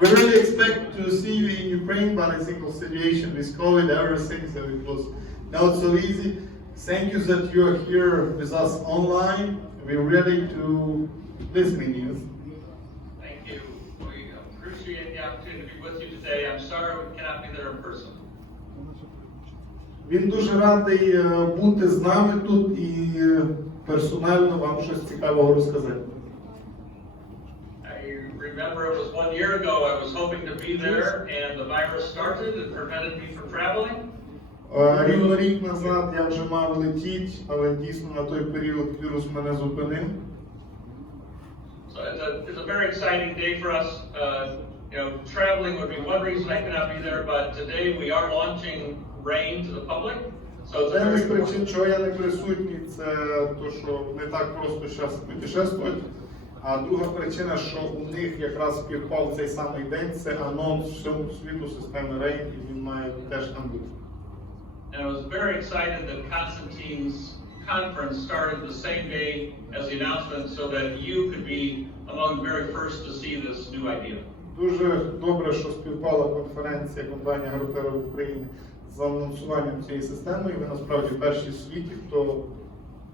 We really expect to see you in Ukraine, but I think the situation with COVID, everything, so it was not so easy. Thank you that you are here with us online. We're ready to listening to you. Thank you. We appreciate the opportunity to be with you today. I'm sorry we cannot be there in person. Він дуже радий бути з нами тут і персонально вам щось цікавого розказати. I remember it was 1 year ago I was hoping to be there and the virus started and prevented me from traveling. Рівно рік назад я вже мав летіти, але дійсно на той період вірус мене зупинив. So it's a very exciting day for us. Traveling would be one reason I could not be there, but today we are launching RAIN to the public. So it's a Одна very з причин, чого я не присутній, це те, що не так просто зараз путешествувати. А друга причина, що у них якраз співпав цей самий день, це анонс всьому світу системи RAIN, і він має теж там бути. And I was very excited that Constantine's conference started the same day as the announcement so that you could be among the very first to see this new idea. Дуже добре, що співпала конференція компанії Агротера в Україні з анонсуванням цієї системи, і ви насправді перші в світі, хто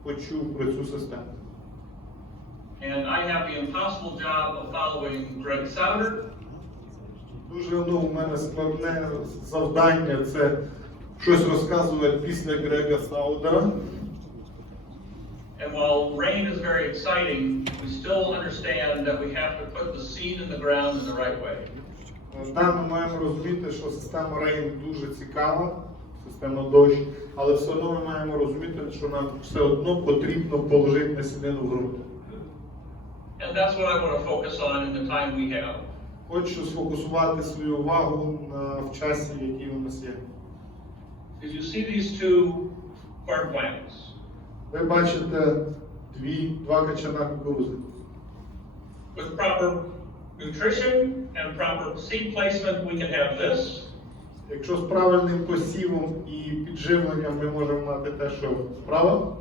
почув про цю систему. And I have the impossible job of following Greg Sauder. Дуже у мене складне завдання – це щось розказувати після Грега Саудера. And while RAIN is very exciting, we still understand that we have to put the seed in the ground in the right way. Ми маємо розуміти, що система RAIN дуже цікава, система дощ, але все одно ми маємо розуміти, що нам все одно потрібно положити насінину в ґрунт. And that's what I want to focus on in the time we have. Хочу сфокусувати свою увагу в часі, який у нас є. Did you see these two corn plants? Ви бачите два качана кукурузи. With proper nutrition and proper seed placement, we can have this. Якщо з правильним посівом і підживленням ми можемо мати те, що справа.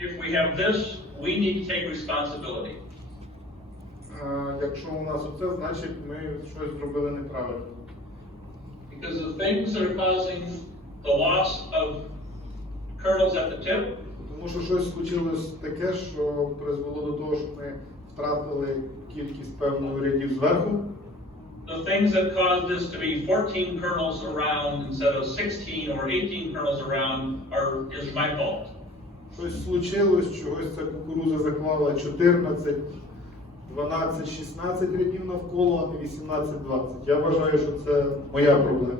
If we have this, we need to take responsibility. Якщо у нас оце, значить ми щось зробили неправильно. Because the things that are causing the loss of kernels at the tip. Тому що щось случилось таке, що призвело до того, що ми втратили кількість певного рядів зверху. The things that caused this to be 14 kernels around instead of 16 or 18 kernels around is my fault. Щось случилось, чогось ця кукуруза заклала 14, 12, 16 рядів навколо, а не 18, 20. Я вважаю, що це моя проблема.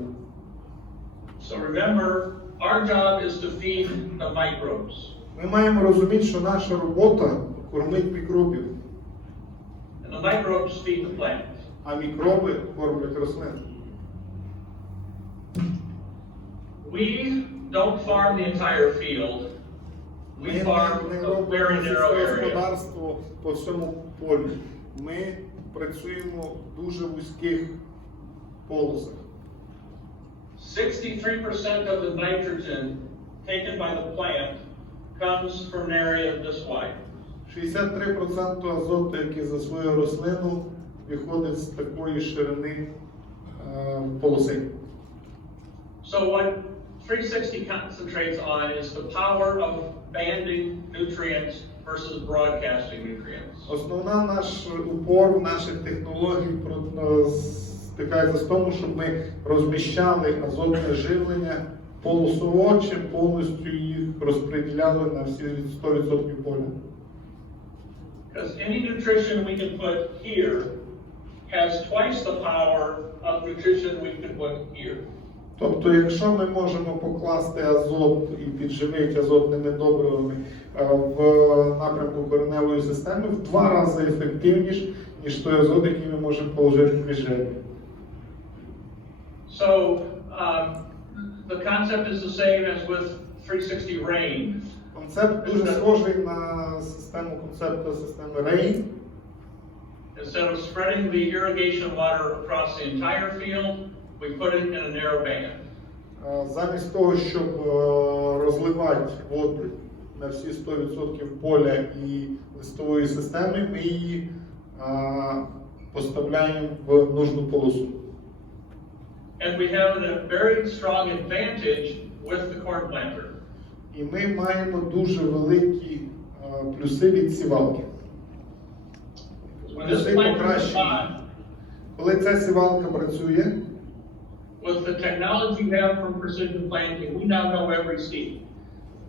So remember, our job is to feed the microbes. Ми маємо розуміти, що наша робота кормить мікробів. And the microbes feed the plant. А мікроби кормлять рослин. We don't farm the entire field. We farm a very narrow area. Господарство по всьому полю. Ми працюємо в дуже вузьких полосах. 63% of the nitrogen taken by the plant comes from an area this wide. 63% азоту, який засвоює рослину, виходить з такої ширини полоси. So what 360 concentrates on is the power of banding nutrients versus broadcasting nutrients. Основна наш упор в наших технологій стикається з тому, щоб ми розміщали азотне живлення полосово, чи повністю їх розподіляли на всі 100% поля. Because any nutrition we can put here has twice the power of nutrition we can put here. Тобто, якщо ми можемо покласти азот і підживити азотними добривами в напрямку кореневої системи, в 2 рази ефективніше, ніж той азот, який ми можемо положити в підживлення. So the concept is the same as with 360 RAIN. Концепт дуже схожий на концепту системи RAIN. Instead of spreading the irrigation water across the entire field, we put it in a narrow band. Замість того, щоб розливати воду на всі 100% поля і листової системи, ми її поставляємо в нужну полосу. And we have a very strong advantage with the corn planter. І ми маємо дуже великі плюси від сівалки. When this Плюси planter is покращені. on, Коли ця сівалка працює, with the technology we have from precision planting, we now know every seed.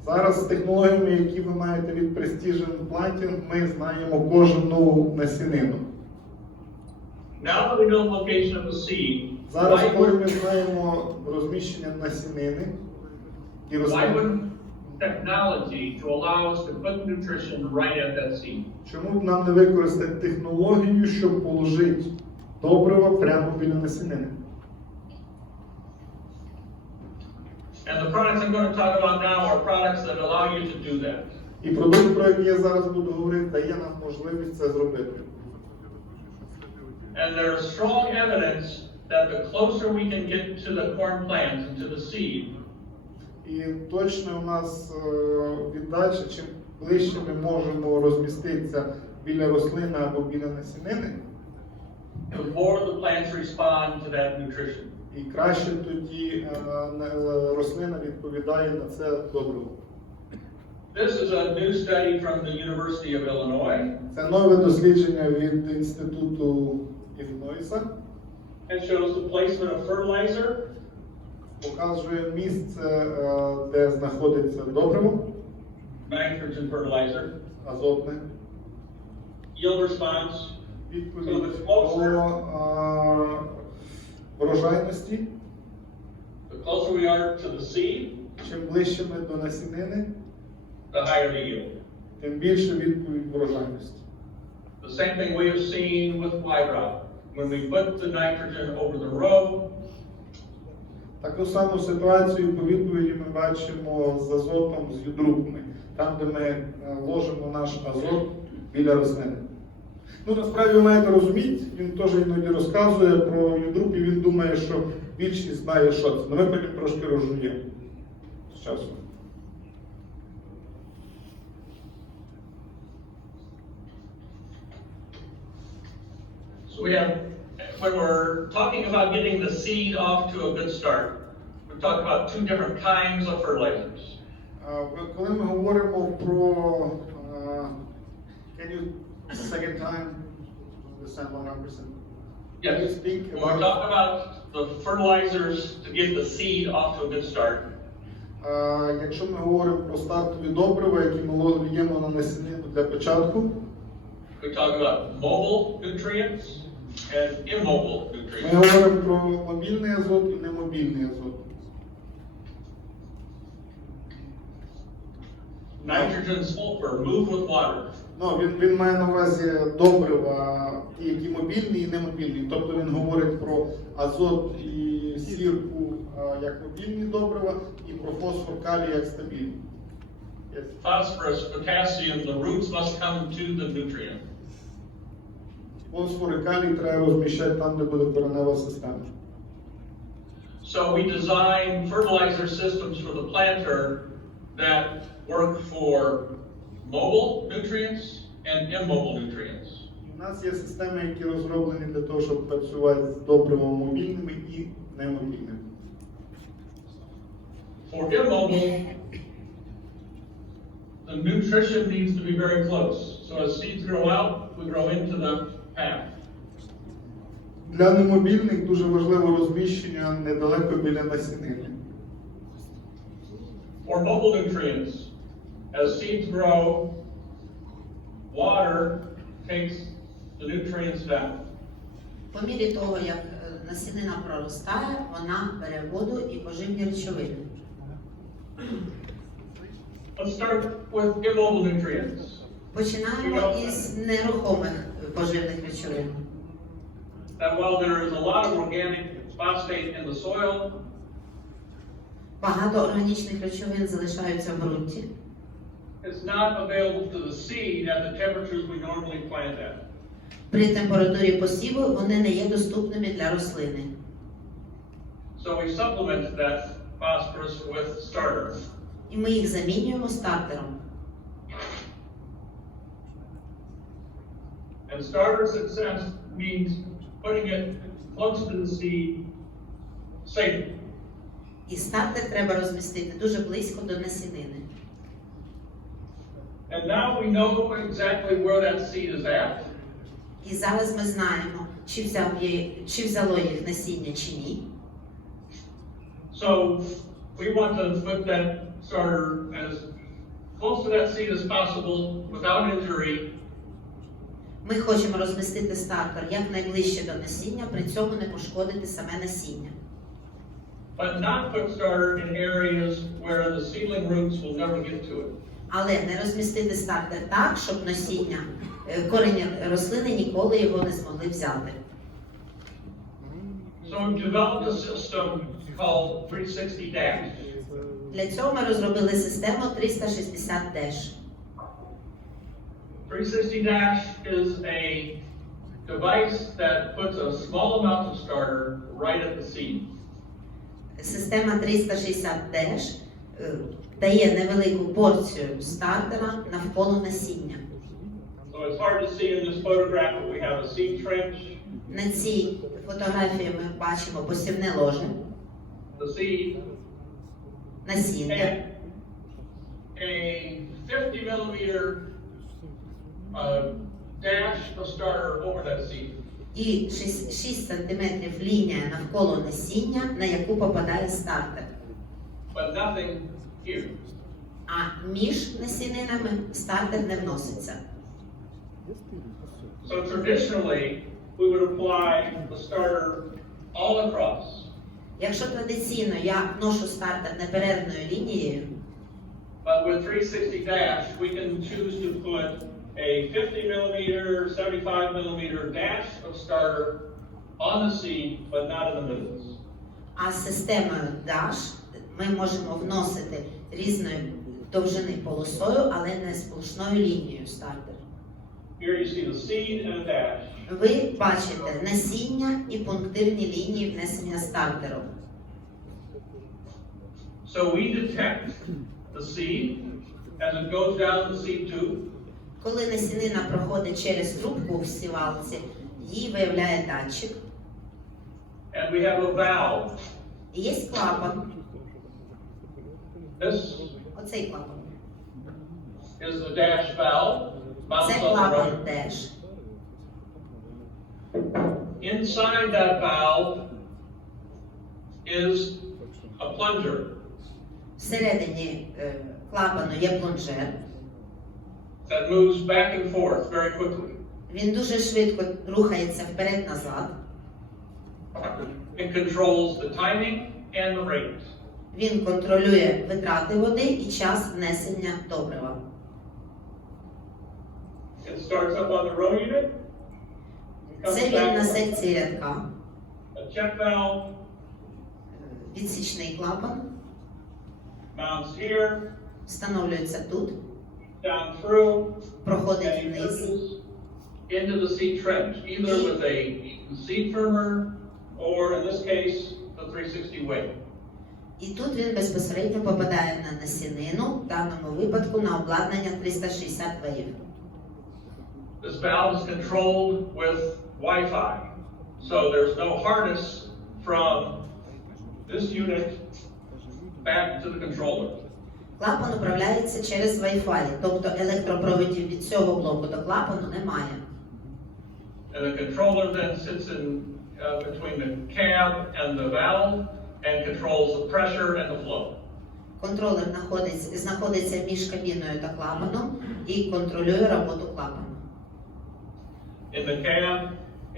зараз з технологіями, які ви маєте від Precision Planting, ми знаємо кожну насінину. Now that we know the location of the seed, Зараз, why коли ми would, знаємо розміщення насінини і why рослин, wouldn't technology to allow us to put nutrition right at that seed? чому б нам не використати технологію, щоб положити добрива прямо біля насінини? And the products I'm going to talk about now are products that allow you to do that. І продукт, про який я зараз буду говорити, дає нам можливість це зробити. And there is strong evidence that the closer we can get to the corn plant and to the seed, І точно у нас віддача, чим ближче ми можемо розміститися біля рослини або біля насінини, the more the plants respond to that nutrition. і краще тоді рослина відповідає на це добриво. This is a new study from the University of Illinois. Це нове дослідження від Інституту Іллінойса. It shows the placement of fertilizer, Показує місце, де знаходиться добриво, nitrogen fertilizer, азотне, yield response. відповідь по врожайності. The closer we are to the seed, Чим ближче ми до насінини, the higher the yield. тим більше відповідь врожайності. The same thing we have seen with Y-rod. When we put the nitrogen over the row, Таку саму ситуацію по відповіді ми бачимо з азотом, з юдрупами, там, де ми ложимо наш азот біля рослини. Ну, насправді ви маєте розуміти, він теж іноді розказує про юдруп, і він думає, що більшість знає, що це. Але ми потім трошки розжуємо з часом. so we have, when we're talking about getting the seed off to a good start, we talk about two different kinds of fertilizers. Коли ми говоримо про can you second time understand 100%? Can you Yes. speak When we talk about about the fertilizers to get the seed off to a good start, якщо ми говоримо про стартові добрива, які ми лємо на насінину для початку, we talk about mobile nutrients and immobile ми nutrients. говоримо про мобільний азот і немобільний азот. Nitrogen, sulfur, move with water. Ну, він має на увазі добрива, ті, які мобільні і немобільні. Тобто він говорить про азот і сірку як мобільні добрива, і про фосфор, калій як стабільні. Yes. Phosphorus, potassium, the roots must come to the nutrient. Фосфор і калій треба розміщати там, де буде коренева система. So we design fertilizer systems for the planter that work for mobile nutrients and immobile nutrients. У нас є системи, які розроблені для того, щоб працювати з добривами мобільними і немобільними. For immobile, the nutrition needs to be very close. So as seeds grow out, we grow into the path. Для немобільних дуже важливо розміщення недалеко біля насінини. For mobile nutrients, as seeds grow, water takes the nutrients down. По мірі того, як насінина проростає, вона бере воду і поживні речовини. Let's start with immobile nutrients. Починаємо із нерухомих поживних речовин. That while there is a lot of organic phosphate in the soil, Багато органічних речовин залишаються в ґрунті. it's not available to the seed at the temperatures we normally plant at. При температурі посіву вони не є доступними для рослини. So we supplement that phosphorus with starter. І ми їх замінюємо стартером. And starter success means putting it close to the seed safely. І стартер треба розмістити дуже близько до насінини. And now we know exactly where that seed is at. І зараз ми знаємо, чи взяло їх насіння чи ні. So we want to put that starter as close to that seed as possible without injury. Ми хочемо розмістити стартер якнайближче до насіння, при цьому не пошкодити саме насіння. But not put starter in areas where the seedling roots will never get to it. Але не розмістити стартер так, щоб насіння, корені рослини ніколи його не змогли взяти. So we've developed a system called 360-. Для цього ми розробили систему 360-. 360- is a device that puts a small amount of starter right at the seed. Система 360-, дає невелику порцію стартера навколо насіння. So it's hard to see in this photograph, but we have a seed trench. На цій фотографії ми бачимо посівне ложе, The seed, насіння and a 50 millimeter dash of starter over that seed. і 6 см лінія навколо насіння, на яку попадає стартер. But nothing here. А між насінинами стартер не вноситься. So traditionally, we would apply the starter all across. Якщо традиційно я вношу стартер неперервною лінією, But with 360-, we can choose to put a 50 millimeter, 75 millimeter dash of starter on the seed, but not in the middle. а з системою DASH ми можемо вносити різної довжини полосою, але не сплошною лінією стартер. Here you see the seed and a dash. Ви бачите насіння і пунктирні лінії внесення стартеру. So we detect the seed as it goes down the seed tube. Коли насінина проходить через трубку в сівалці, її виявляє датчик. And we have a valve. І є клапан. This Оцей клапан. is the dash valve. Це Mounts on the клапан rotor. DASH. Inside that valve is a plunger. Всередині клапану є плунжер. That moves back and forth very quickly. Він дуже швидко рухається вперед-назад. It controls the timing and the rate. Він контролює витрати води і час внесення добрива. It starts up on the row unit. Це він на секції рядка. A check valve Відсічний клапан mounts here, встановлюється тут, down through, проходить and вниз pushes into the seed trench, either with a seed firmer or, in this case, the 360-way. і тут він безпосередньо попадає на насінину, в даному випадку на обладнання 360 веїв. This valve is controlled with Wi-Fi, so there's no harness from this unit back to the controller. Клапан управляється через Wi-Fi, тобто електропроводів від цього блоку до клапану немає. And the controller then sits in between the cab and the valve and controls the pressure and the flow. Контролер знаходиться між кабіною та клапаном і контролює роботу клапану. In the cab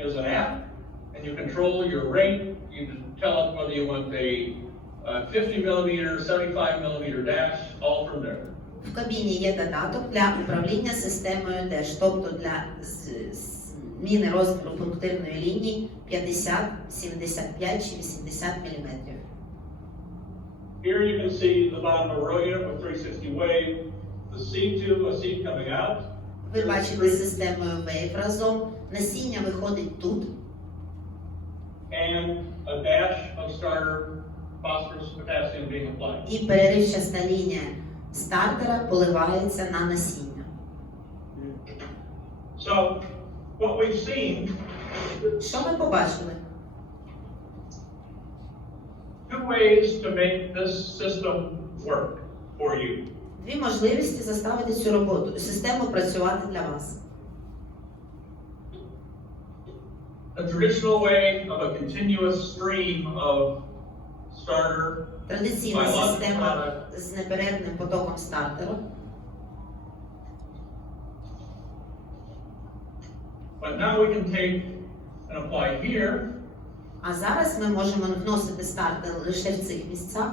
is an app, and you control your rate. You tell it whether you want a 50 millimeter, 75 millimeter dash, all from there. В кабіні є додаток для управління системою DASH, тобто для зміни розміру пунктирної лінії 50, 75 чи 80 мм. Here you can see the bottom of a row unit with 360 wave, the seed tube, a seed coming out. Ви бачите системою Wave разом. Насіння виходить тут. And a dash of starter phosphorus potassium being applied. І переривчаста лінія стартера поливається на насіння. So what we've seen, Що ми побачили? two ways to make this system work for you. Дві можливості заставити цю роботу, систему працювати для вас. A traditional way of a continuous stream of starter Традиційна biological система product з неперервним потоком стартеру. But now we can take and apply here А зараз ми можемо вносити стартер лише в цих місцях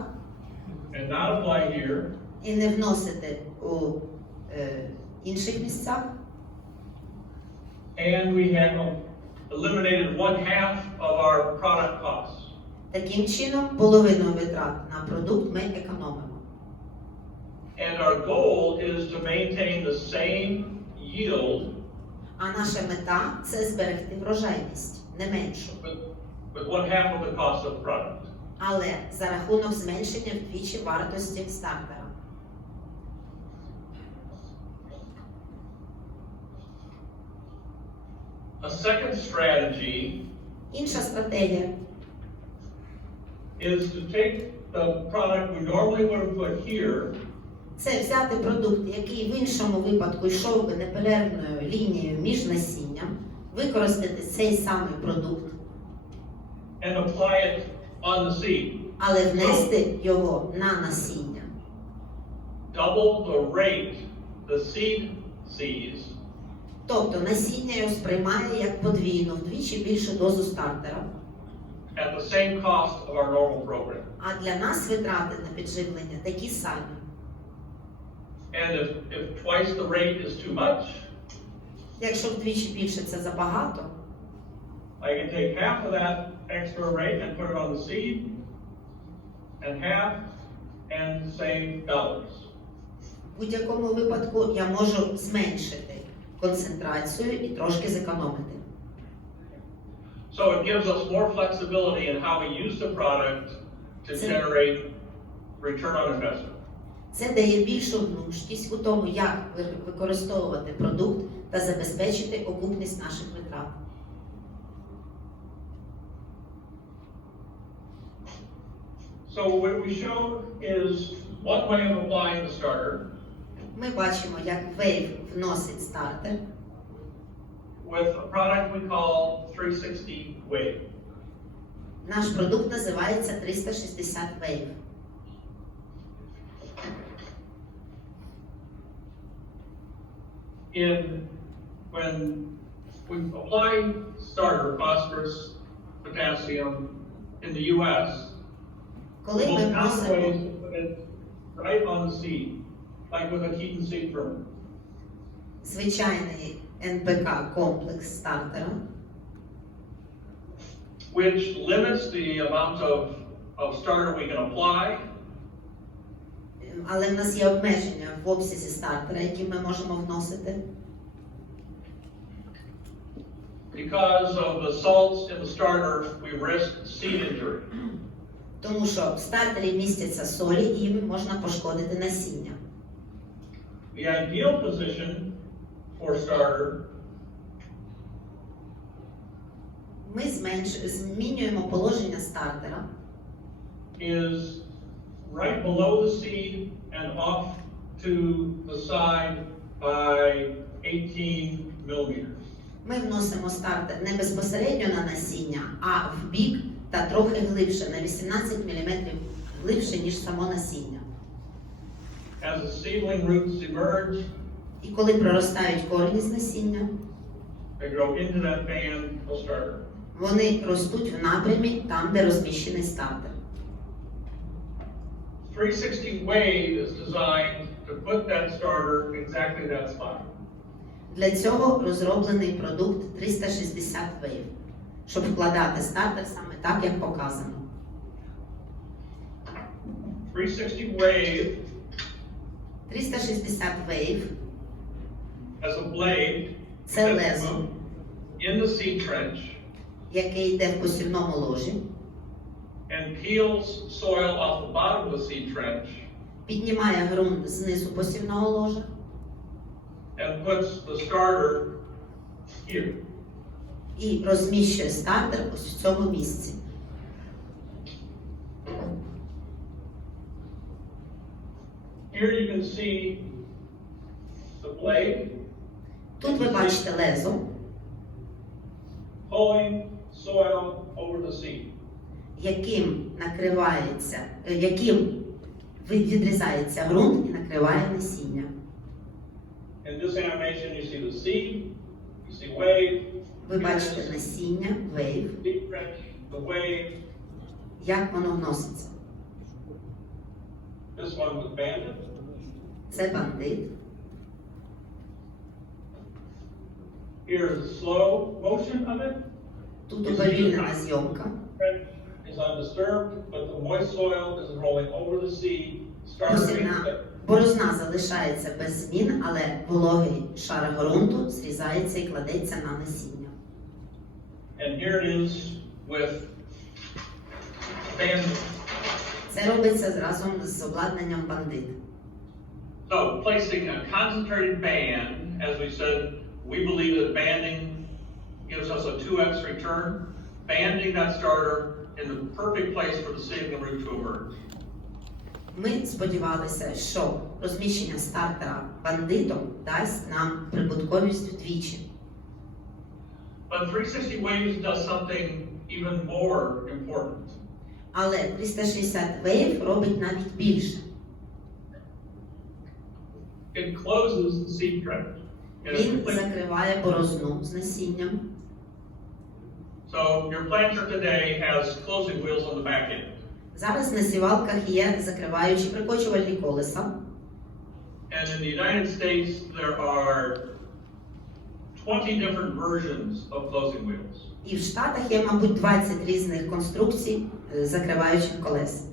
and not apply here. і не вносити у інших місцях. And we have eliminated 1/2 of our product costs. Таким чином, половину витрат на продукт ми економимо. And our goal is to maintain the same yield А наша мета – це зберегти врожайність, не меншу. with 1/2 of the cost of the product. Але за рахунок зменшення вдвічі вартості стартера. A second strategy Інша стратегія is to take the product we normally would have put here – це взяти продукт, який в іншому випадку йшов би неперервною лінією між насінням, використати цей самий продукт, and apply it on the seed. але внести його на насіння. Double the rate the seed sees Тобто насіння його сприймає як подвійну, вдвічі більшу дозу стартера. at the same cost of our normal program. А для нас витрати на підживлення такі самі. And if twice the rate is too much, Якщо вдвічі більше це забагато, I can take half of that extra rate and put it on the seed, and half and save dollars. в будь-якому випадку я можу зменшити концентрацію і трошки зекономити. So it gives us more flexibility in how we use the product to generate return on investment. Це дає більшу гнучкість у тому, як використовувати продукт та забезпечити окупність наших витрат. So what we show is one way of applying the starter Ми бачимо, як Wave вносить стартер with a product we call 360 Wave. Наш продукт називається 360 Wave. When we apply starter, phosphorus, potassium in the U.S., the Коли ми most common way is вносимо to put it right on the seed, like with a Keaton seed firm. звичайний НПК комплекс стартера, Which limits the amount of starter we can apply, але в нас є обмеження в обсязі стартера, які ми можемо вносити. because of the salts in the starter, we risk seed injury. Тому що в стартері містяться солі, і їм можна пошкодити насіння. The ideal position for starter Ми змінюємо положення стартера is right below the seed and off to the side by 18 millimeters. Ми вносимо стартер не безпосередньо на насіння, а в бік та трохи глибше, на 18 мм глибше, ніж само насіння. As the seedling roots emerge, І коли проростають корені з насіння, they grow into that band of starter. вони ростуть в напрямі там, де розміщений стартер. 360 Wave is designed to put that starter exactly that spot. Для цього розроблений продукт 360 Wave, щоб вкладати стартер саме так, як показано. 360 Wave 360 Wave has a blade це лезо, in the seed trench яке йде в посівному ложі, and peels soil off the bottom of the seed trench піднімає ґрунт знизу посівного ложа and puts the starter here. і розміщує стартер ось в цьому місці. Here you can see the blade Тут ви бачите лезо, pulling soil over the seed. яким відрізається ґрунт і накриває насіння. In this animation you see the seed, you see wave, Ви бачите насіння, вейв, seed trench, the wave. як воно вноситься. This one was banded. Це бандит. Here's the slow motion of it. Тут уповільнена зйомка. Trench is undisturbed, but the moist soil is rolling over the seed, starting Посівна борозна залишається без змін, але вологий шар ґрунту зрізається і кладеться на насіння. and here it is with banding. Це робиться разом з обладнанням бандит. So placing a concentrated band, as we said, we believe that banding gives us a 2x return. Banding that starter in the perfect place for the seed and the root to emerge. Ми сподівалися, що розміщення стартера бандитом дасть нам прибутковість вдвічі. But 360 Waves does something even more important. Але 360 Wave робить навіть більше. It closes the seed trench. Він закриває борозну з насінням. So your planter today has closing wheels on the back end. Зараз на сівалках є закриваючі прикочувальні колеса. And in the United States there are 20 different versions of closing wheels. І в Штатах є, мабуть, 20 різних конструкцій закриваючих колес.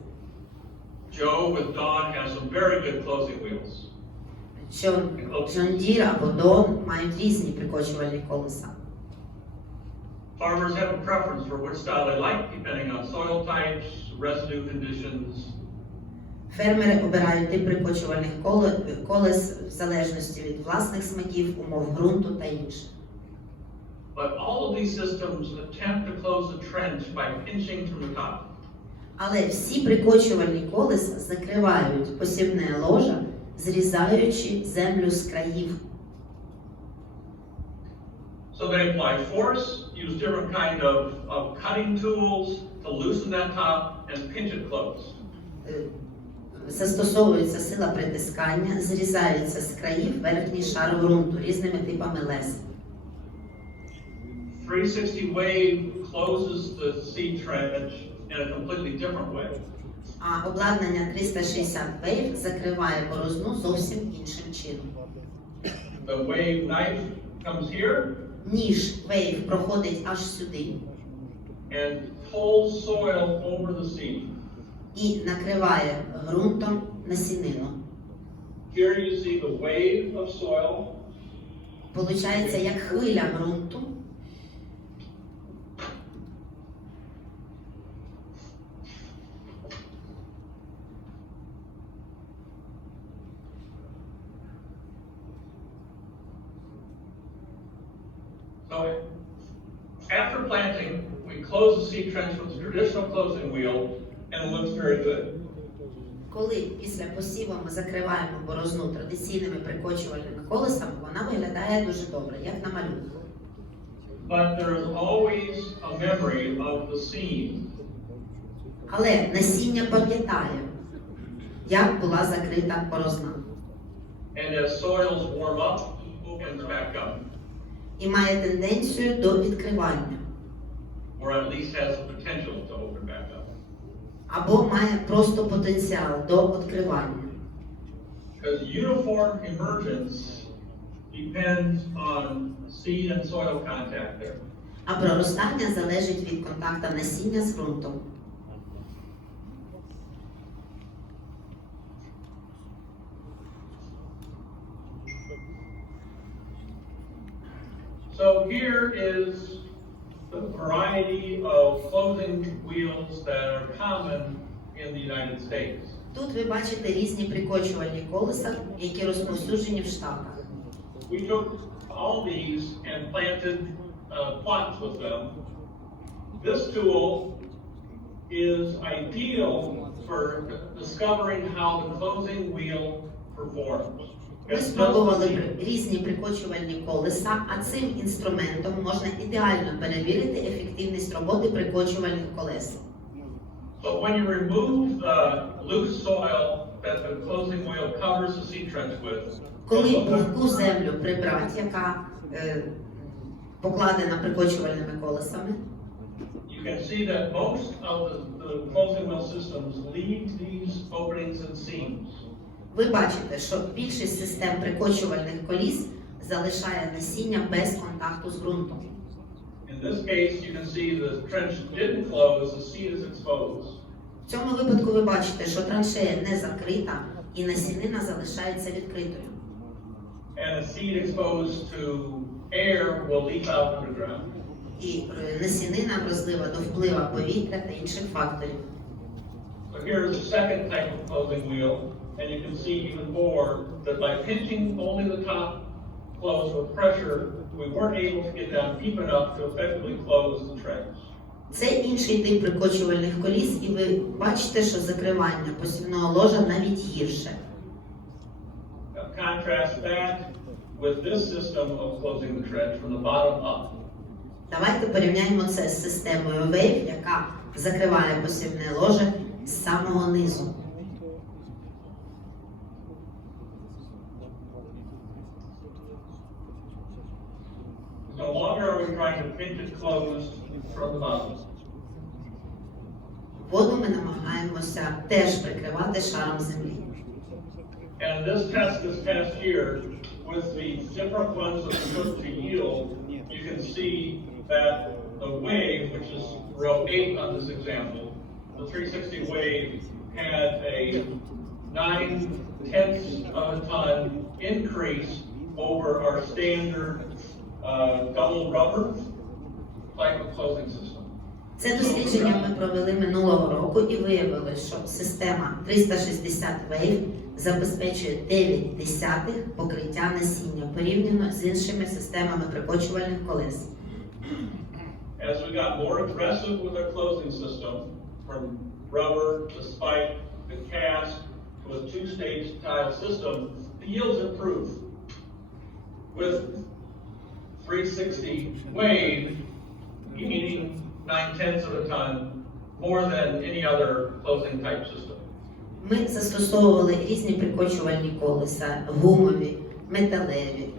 Joe with Don has some very good closing wheels. Джон Дір або Дон мають різні прикочувальні колеса. Farmers have a preference for which style they like, depending on soil types, residue conditions. Фермери обирають тип прикочувальних колес в залежності від власних смаків, умов ґрунту та інше. But all of these systems attempt to close the trench by pinching from the top. Але всі прикочувальні колеса закривають посівне ложа, зрізаючи землю з країв. So they apply force, use different kind of cutting tools to loosen that top and pinch it close. Застосовується сила притискання, зрізаються з країв верхній шар ґрунту різними типами лез. 360 Wave closes the seed trench in a completely different way. А обладнання 360 Wave закриває борозну зовсім іншим чином. The wave knife comes here Ніж Wave проходить аж сюди and pulls soil over the seed. і накриває ґрунтом насінину. Here you see the wave of soil. Получається як хвиля ґрунту. So after planting, we close the seed trench with the traditional closing wheel, and it looks very good. Коли після посіву ми закриваємо борозну традиційними прикочувальними колесами, вона виглядає дуже добре, як на малюнку. But there is always a memory of the seed. Але насіння пам'ятає, як була закрита борозна. And as soils warm up, it opens back up. І має тенденцію до відкривання. Or at least has the potential to open back up. Або має просто потенціал до відкривання. Because uniform emergence depends on seed and soil contact there. А проростання залежить від контакту насіння з ґрунтом. So here is the variety of closing wheels that are common in the United States. Тут ви бачите різні прикочувальні колеса, які розповсюджені в Штатах. We took all these and planted plots with them. This tool is ideal for discovering how the closing wheel performs. Ми спробували різні прикочувальні колеса, а цим інструментом можна ідеально перевірити ефективність роботи прикочувальних колес. So when you remove the loose soil that the closing wheel covers the seed trench with, Коли пухку землю прибрати, яка покладена прикочувальними колесами, you can see that most of the closing wheel systems leave these openings and seams. ви бачите, що більшість систем прикочувальних коліс залишає насіння без контакту з ґрунтом. In this case, you can see the trench didn't close, the seed is exposed. В цьому випадку ви бачите, що траншея не закрита і насінина залишається відкритою. And a seed exposed to air will leak out underground. І насінина вразлива до впливу повітря та інших факторів. So here's the second type of closing wheel, and you can see even more that by pinching only the top close with pressure, we weren't able to get down deep enough to effectively close the trench. Це інший тип прикочувальних коліс, і ви бачите, що закривання посівного ложа навіть гірше. Now contrast that with this system of closing the trench from the bottom up. Давайте порівняємо це з системою Wave, яка закриває посівне ложе з самого низу. No longer are we trying to pinch it closed from the bottom. Воду ми намагаємося теж прикривати шаром землі. And this test this past year, with the different ones that we took to yield, you can see that the wave, which is row 8 on this example, the 360 wave had a 9/10 of a ton increase over our standard double rubber type of closing system. Це дослідження ми провели минулого року і виявили, що система 360 Wave забезпечує 0,9 покриття насіння порівняно з іншими системами прикочувальних колес. As we got more aggressive with our closing system, from rubber to spike to cast to a two-stage tile system, the yields improved. With 360 wave, gaining 9/10 of a ton, more than any other closing type system. Ми застосовували різні прикочувальні колеса, гумові, металеві,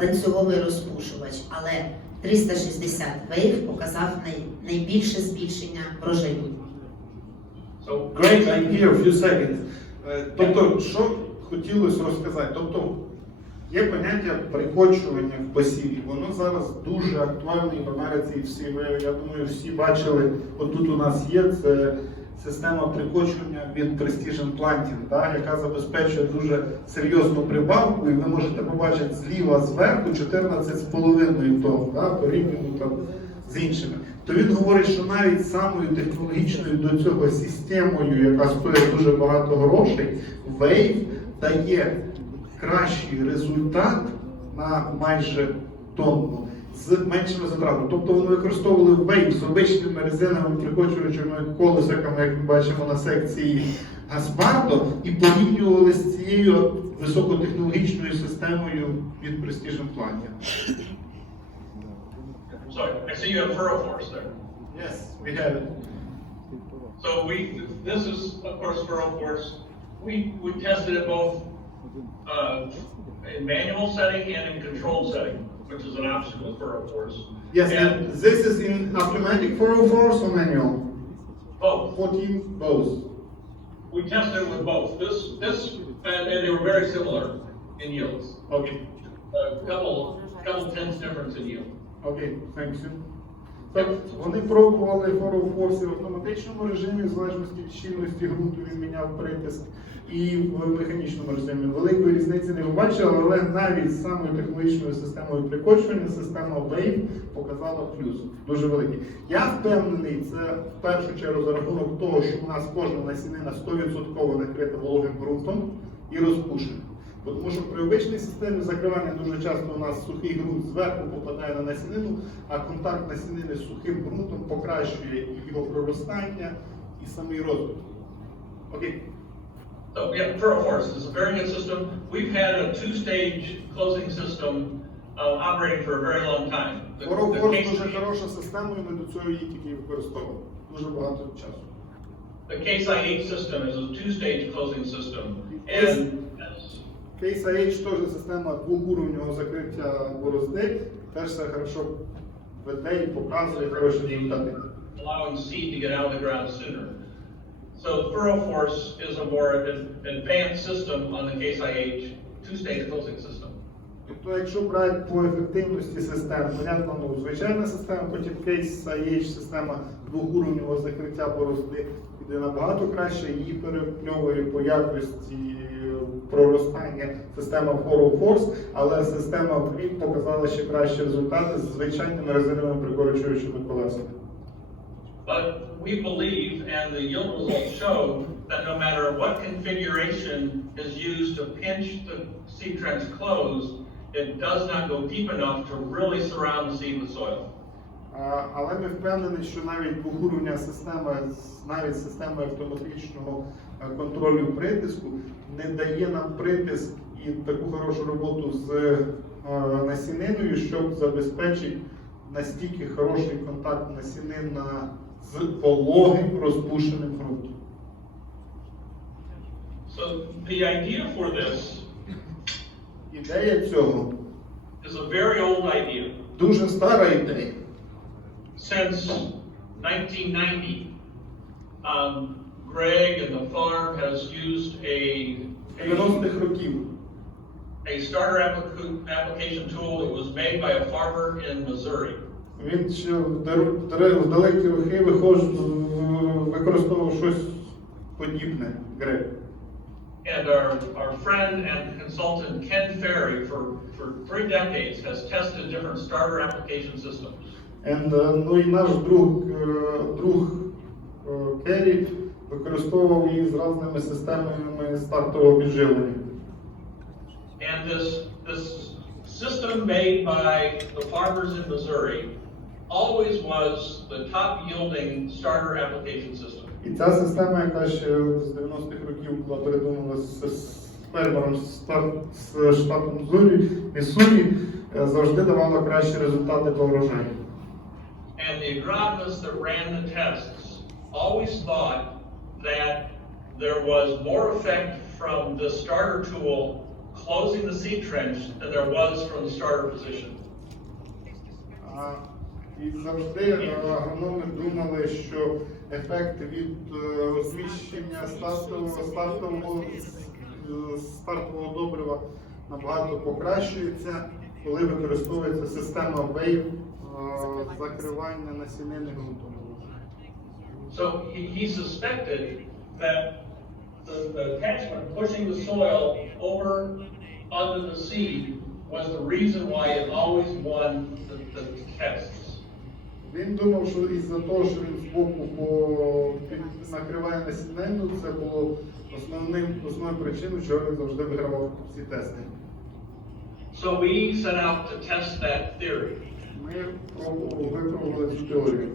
ланцюговий розпушувач, але 360 Wave показав найбільше збільшення врожаю. So, great idea, a few seconds. Тобто, що хотілося розказати? Тобто, є поняття прикочування в посіві. Воно зараз дуже актуальне і в Америці, і всі ви, я думаю, всі бачили, отут у нас є, це система прикочування від Precision Planting, яка забезпечує дуже серйозну прибавку, і ви можете побачити зліва зверху 14,5 тонн, порівняно там з іншими. То він говорить, що навіть самою технологічною до цього системою, яка стоїть дуже багато грошей, Wave дає кращий результат на майже тонну з меншими затратами. Тобто вони використовували Wave з обичними резиновими прикочувачами колесиками, як ми бачимо на секції Гаспардо, і порівнювали з цією високотехнологічною системою від Precision Planting. So I see you have furrow force there. Yes, we have it. So this is of course furrow force. We tested it both in manual setting and in controlled setting, which is an option with furrow force. Yes, and this is in automatic furrow force or manual? Both. 14, both. We tested it with both. And they were very similar in yields. Okay. A couple tenths difference in yield. Окей, thank you. Так, вони пробували furrow force в автоматичному режимі, в залежності від щільності ґрунту він міняв притиск, і в механічному режимі. Великої різниці не побачили, але навіть з самою технологічною системою прикочування система Wave показала плюс, дуже великий. Я впевнений, це в першу чергу за рахунок того, що у нас кожна насінина 100% накрита вологим ґрунтом і розпушена. Тому що при обичній системі закривання дуже часто у нас сухий ґрунт зверху попадає на насінину, а контакт насінини з сухим ґрунтом покращує і його проростання, і самий розвиток. Окей. So yeah, ProForest is a very good system. We've had a two-stage closing system operating for a very long time. ProForest дуже хороша система, і ми до цього її тільки використовували. Дуже багато часу. The Case IH system is a two-stage closing system. And Case IH теж система двохуровневого закриття борозди, теж все хорошо веде і показує хороші результати. allowing seed to get out of the ground sooner. So ProForce is a more advanced system on the Case IH two-stage closing system. Тобто, якщо брати по ефективності систем, понятно, ну, звичайна система, потім Case IH система двохуровневого закриття борозди піде набагато краще, її перепльовує по якості проростання система ProForce, але система VRIP показала ще кращі результати з звичайними резиновими прикорочуючими колесами. But we believe, and the yield results show, that no matter what configuration is used to pinch the seed trench closed, it does not go deep enough to really surround the seed with soil. Але ми впевнені, що навіть двохуровня система, навіть система автоматичного контролю притиску не дає нам притиск і таку хорошу роботу з насіниною, щоб забезпечити настільки хороший контакт насінина з вологим розпушеним ґрунтом. So the idea for this Ідея цього is a very old idea. дуже стара ідея. Since 1990, Greg and the farm has used a 90-х років starter application tool that was made by a farmer in Missouri. він ще в далекі роки використовував щось подібне, Грег. And our friend and consultant Ken Ferry for 3 decades has tested different starter application systems. Ну і наш друг Керрі використовував її з різними системами стартового підживлення. And this system made by the farmers in Missouri always was the top yielding starter application system. І ця система, яка ще з 90-х років була передумана з фермером з штату Міссурі, завжди давала кращі результати по врожаю. And the agronomists that ran the tests always thought that there was more effect from the starter tool closing the seed trench than there was from the starter position. І завжди агрономи думали, що ефект від розміщення стартового добрива набагато покращується, коли використовується система Wave закривання насінини ґрунтом. So he suspected that the attachment pushing the soil over onto the seed was the reason why it always won the tests. Він думав, що із-за того, що він збоку накриває насінину, це було основною причиною, чого він завжди вигравав ці тести. So we set out to test that theory. Ми випробували цю теорію.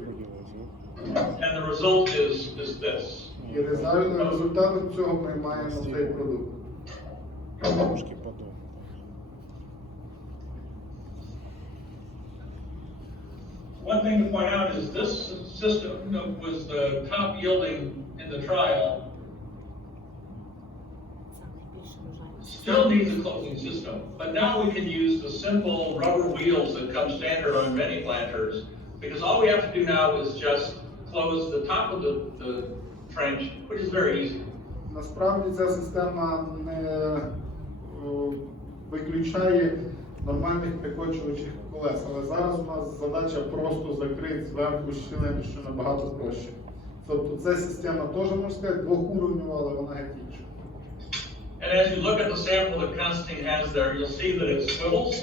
And the result is this. І результатом цього ми маємо цей продукт. One thing to point out is this system was the top yielding in the trial. Still needs a closing system, but now we can use the simple rubber wheels that come standard on many planters, because all we have to do now is just close the top of the trench, which is very easy. Насправді ця система не виключає нормальних прикочувачів колес, але зараз у нас задача просто закрити зверху щілини, що набагато проще. Тобто ця система теж, можна сказати, двохуровнева, але вона геть інша. And as you look at the sample that Constantine has there, you'll see that it swivels.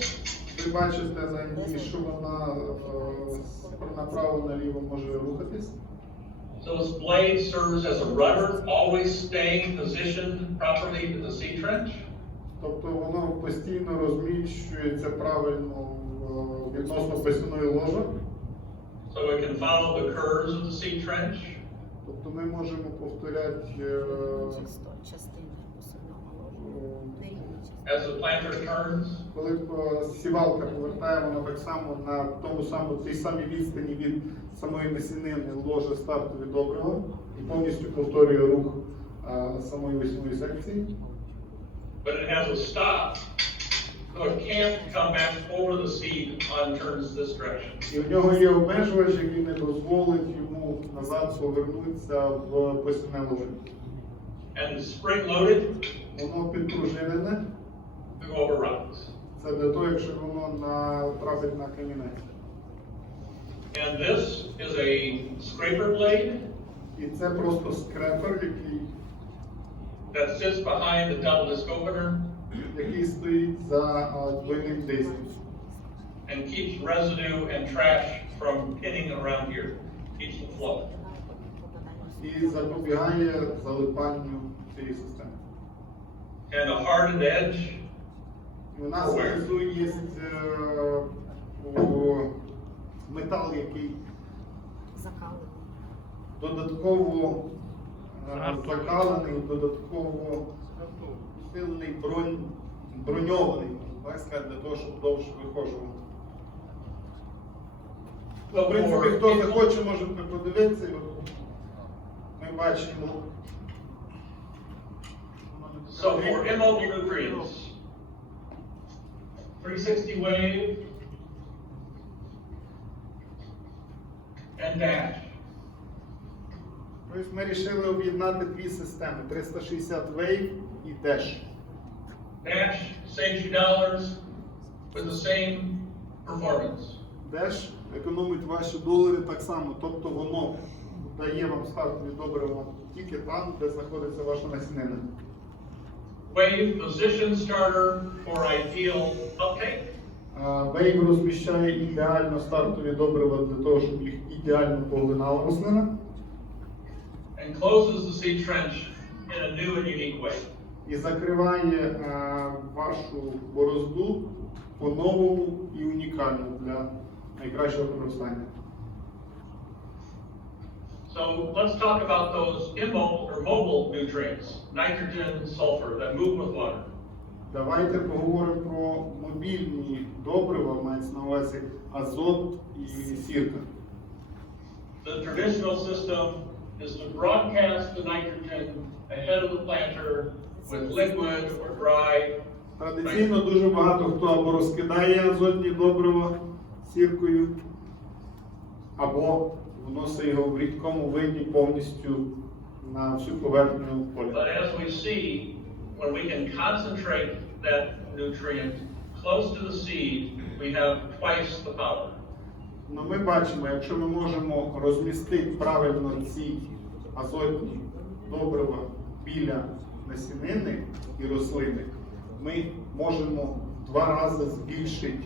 Ви бачите на ній, що вона направо-наліво може рухатись. So this blade serves as a rudder, always staying positioned properly to the seed trench. Тобто воно постійно розміщується правильно відносно посівної ложі. So we can follow the curves of the seed trench. Тобто ми можемо повторяти As the planter turns, коли сівалка повертає, воно так само на тій самій відстані від самої насінини ложе стартові добрива і повністю повторює рух самої весняної секції. but it has a stop, so it can't come back over the seed on turns this direction. І в нього є обмежувач, який не дозволить йому назад повернутися в посівне ложе. And spring-loaded Воно підпружинене. to go over rocks. Це для того, якщо воно натрапить на камінець. And this is a scraper blade І це просто скрепер, that sits behind the double disc opener який стоїть за двойним диском. and keeps residue and trash from pinning around here, keeps the flow. І запобігає залипанню цієї системи. And a hardened edge, І у нас внизу є метал, який додатково закалений, додатково сильний броньований, так сказати, для того, щоб довше вихожувати. В принципі, хто захоче, може подивитися. Ми бачимо. so for immobile nutrients, 360 wave and dash. Тобто ми вирішили об'єднати дві системи: 360 Wave і Dash. Dash saves you dollars with the same performance. Dash економить ваші долари так само, тобто воно дає вам стартові добрива тільки там, де знаходиться ваша насінина. Wave position starter for ideal uptake. Wave розміщає ідеально стартові добрива для того, щоб їх ідеально поглинала рослина. And closes the seed trench in a new and unique way. І закриває вашу борозду по-новому і унікально для найкращого використання. So let's talk about those immobile or mobile nutrients, nitrogen, sulfur, that move with water. Давайте поговоримо про мобільні добрива, мається на увазі азот і сірка. The traditional system is to broadcast the nitrogen ahead of the planter with liquid or dry. Традиційно дуже багато хто або розкидає азотні добрива сіркою, або вносить його в рідкому виді повністю на всю поверхню поля. But as we see, when we can concentrate that nutrient close to the seed, we have twice the power. Но ми бачимо, якщо ми можемо розмістити правильно ці азотні добрива біля насінини і рослини, ми можемо в 2 рази збільшити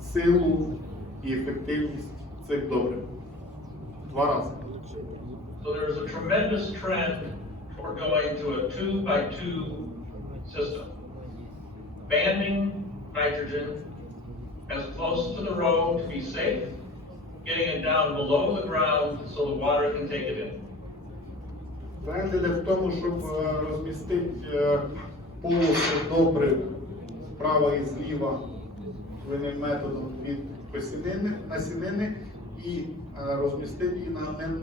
силу і ефективність цих добрив. 2 рази. So there is a tremendous trend toward going to a 2x2 system. Banding nitrogen as close to the row to be safe, getting it down below the ground so the water can take it in. Тренд іде в тому, щоб розмістити полоси добрив справа і зліва двойним методом від насінини і розмістити її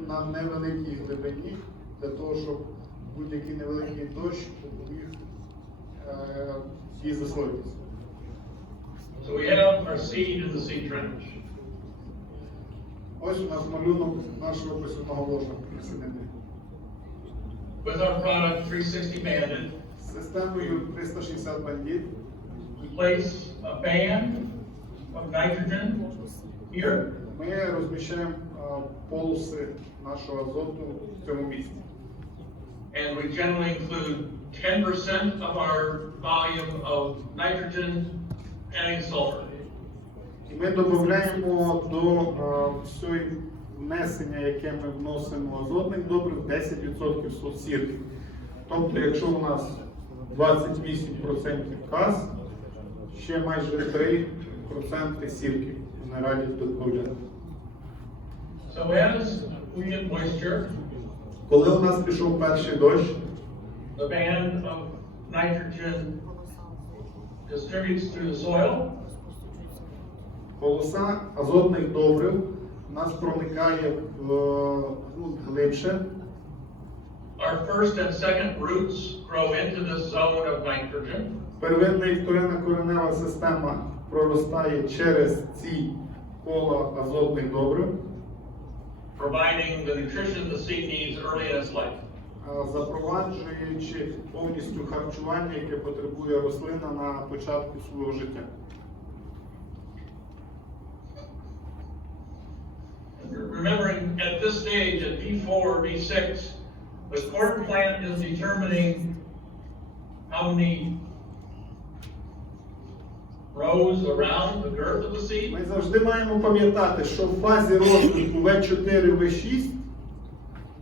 на невеликій глибині, для того, щоб будь-який невеликий дощ допоміг їй засвоїтися. So we have our seed in the seed trench. Ось у нас малюнок нашого посівного ложа насінини. With our product 360 banded, З системою 360 бандит we place a band of nitrogen here. ми розміщаємо полоси нашого азоту в цьому місці. And we generally include 10% of our volume of nitrogen adding sulfur. І ми додаємо до всього внесення, яке ми вносимо азотних добрив, 10% сірки. Тобто, якщо у нас 28% каз, ще майже 3% сірки не радять додати. So as we get moisture, Коли у нас пішов перший дощ, the band of nitrogen distributes through the soil. полоса азотних добрив у нас проникає в ґрунт глибше. Our first and second roots grow into this zone of nitrogen. Первинна і вторинна коренева система проростає через ці кола азотних добрив, Providing the nutrition the seed needs early in its life. запроваджуючи повністю харчування, яке потребує рослина на початку свого життя. Remembering at this stage, at V4 or V6, the corn plant is determining how many rows around the girth of the seed. Ми завжди маємо пам'ятати, що в фазі розвитку V4, V6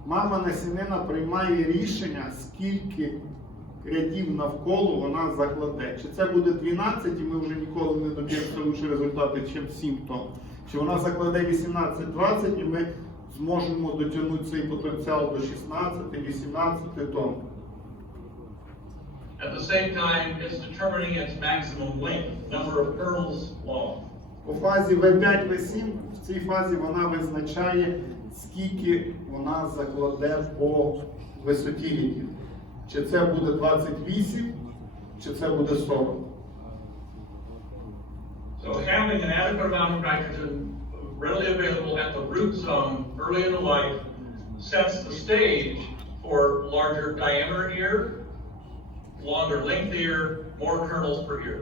мама насінина приймає рішення, скільки рядів навколо вона закладе. Чи це буде 12, і ми вже ніколи не доб'ємося лучші результати, ніж 7 тонн. Чи вона закладе 18-20, і ми зможемо дотягнути цей потенціал до 16-18 тонн. At the same time, it's determining its maximum length, number of kernels long. У фазі V5, V7, в цій фазі вона визначає, скільки вона закладе по висоті рядів. Чи це буде 28, чи це буде 40. So having an adequate amount of nitrogen readily available at the root zone early in the life sets the stage for larger diameter ear, longer length ear, more kernels per ear.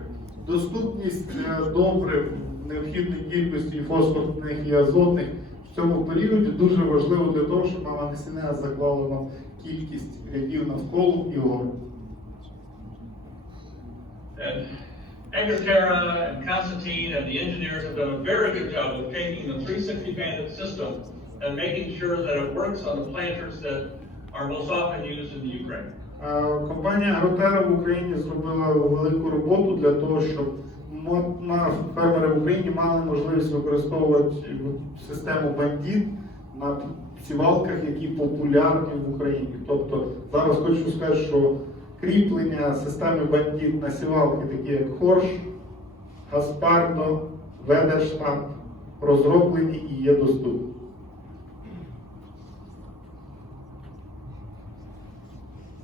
Доступність добрив необхідної кількості і фосфорних і азотних в цьому періоді дуже важливо для того, щоб мама насінина заклала нам кількість рядів навколо і вгору. And Agriterra and Constantine and the engineers have done a very good job of taking the 360 banded system and making sure that it works on the planters that are most often used in the Ukraine. Компанія Агротера в Україні зробила велику роботу для того, щоб фермери в Україні мали можливість використовувати систему бандит на сівалках, які популярні в Україні. Тобто зараз хочу сказати, що кріплення системи бандит на сівалки, такі як Хорш, Гаспардо, Ведерштат, розроблені і є доступні.